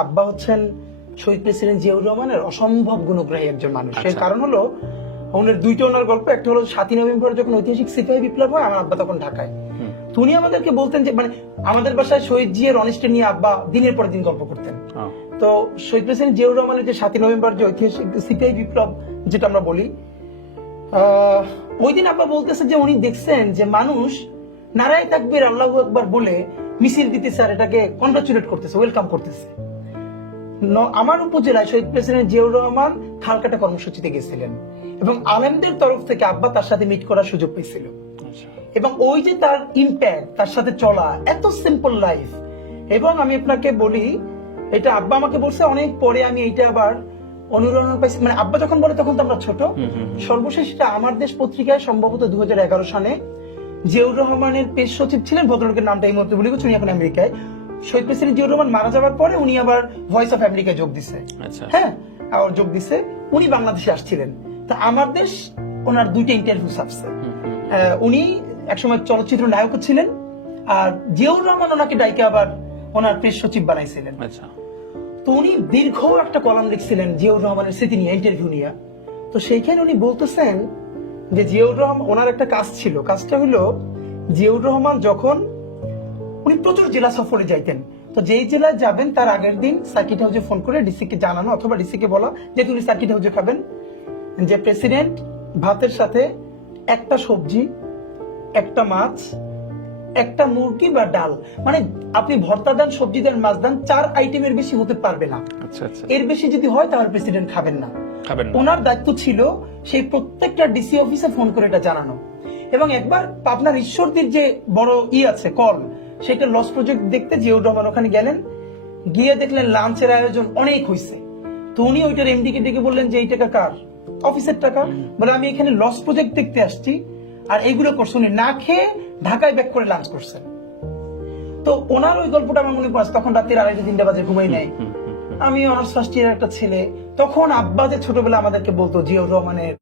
আব্বা হচ্ছেন শহীদ প্রেসিডেন্ট জিয়াউর রহমানের অসম্ভব গুণগ্রাহী একজন মানুষ। এর কারণ হলো ওনার দুইটা ওনার গল্প। একটা হলো 7ই নভেম্বর যখন ঐতিহাসিক সিপাহী বিপ্লব হয়, আমার আব্বা তখন ঢাকায়। তো উনি আমাদেরকে বলতেন যে মানে আমাদের বাসায় শহীদ জিয়ার অনিষ্টে নিয়ে আব্বা দিনের পর দিন গল্প করতেন। তো শহীদ প্রেসিডেন্ট জিয়াউর রহমানের যে 7ই নভেম্বর যে ঐতিহাসিক সিপাহী বিপ্লব যেটা আমরা বলি, ওই দিন আব্বা বলতেছে যে উনি দেখছেন যে মানুষ নারায়ে তাকবীর আল্লাহু আকবার বলে মিছিল দিতেছে আর এটাকে কনগ্রাচুলেট করতেছে, ওয়েলকাম করতেছে। আমার উপজেলায় শহীদ প্রেসিডেন্ট জিয়াউর রহমান খালকাটা কর্মসূচিতে গেছিলেন এবং আলেমদের তরফ থেকে আব্বা তার সাথে মিট করার সুযোগ পেয়েছিল। এবং ওই যে তার ইম্প্যাক্ট, তার সাথে চলা, এত সিম্পল লাইফ। এবং আমি আপনাকে বলি, এটা আব্বা আমাকে বলছে অনেক পরে, আমি এইটা আবার অনুরণন পাইছি। মানে আব্বা যখন বলে তখন তো আমরা ছোট। সর্বশেষ এটা আমার দেশ পত্রিকায় সম্ভবত 2011 সালে জিয়াউর রহমানের পেশ সচিব ছিলেন, ভদ্রলোকের নামটা এই মুহূর্তে বলি, উনি এখন আমেরিকায়। শহীদ প্রেসিডেন্ট জিয়াউর রহমান মারা যাওয়ার পরে উনি আবার ভয়েস অফ আমেরিকায় যোগ দিছে। হ্যাঁ, আবার যোগ দিছে। উনি বাংলাদেশে আসছিলেন। তা আমার দেশ ওনার দুইটা ইন্টারভিউ ছাপছে। উনি একসময় চলচ্চিত্র নায়কও ছিলেন, আর জিয়াউর রহমান ওনাকে ডাইকে আবার ওনার প্রেস সচিব বানাইছিলেন। তো উনি দীর্ঘ একটা কলাম লিখছিলেন জিয়াউর রহমানের স্মৃতি নিয়ে, ইন্টারভিউ নিয়ে। তো সেইখানে উনি বলতেছেন যে জিয়াউর রহমান, ওনার একটা কাজ ছিল, কাজটা হলো জিয়াউর রহমান যখন উনি প্রচুর জেলা সফরে যাইতেন, তো যেই জেলায় যাবেন তার আগের দিন সার্কিট হাউসে ফোন করে ডিসি কে জানানো অথবা ডিসি কে বলা যে তুমি সার্কিট হাউসে খাবেন, যে প্রেসিডেন্ট ভাতের সাথে একটা সবজি, একটা মাছ, একটা মুরগি বা ডাল, মানে আপনি ভর্তা দেন, সবজি দেন, মাছ দেন, 4 আইটেমের বেশি হতে পারবে না। এর বেশি যদি হয় তাহলে প্রেসিডেন্ট খাবেন না। ওনার দায়িত্ব ছিল সেই প্রত্যেকটা ডিসি অফিসে ফোন করে এটা জানানো। এবং একবার পাবনার ঈশ্বরদীর যে বড় আছে কল, সেটা লস প্রজেক্ট দেখতে জিয়াউর রহমান ওখানে গেলেন, গিয়ে দেখলেন লাঞ্চের আয়োজন অনেক হয়েছে। তো উনি ওইটার এমডি কে ডেকে বললেন যে এই টাকা কার? অফিসের টাকা। বলে আমি এখানে লস প্রজেক্ট দেখতে আসছি আর এইগুলো করছে। উনি না খেয়ে ঢাকায় ব্যাক করে লাঞ্চ করছেন। তো ওনার ওই গল্পটা আমার মনে পড়ছে, তখন রাতের 2:30-3টা বাজে, ঘুমাই নাই। আমি অনার্স ফার্স্ট ইয়ার একটা ছেলে। তখন আব্বা যে ছোটবেলা আমাদেরকে বলতো জিয়াউর রহমানের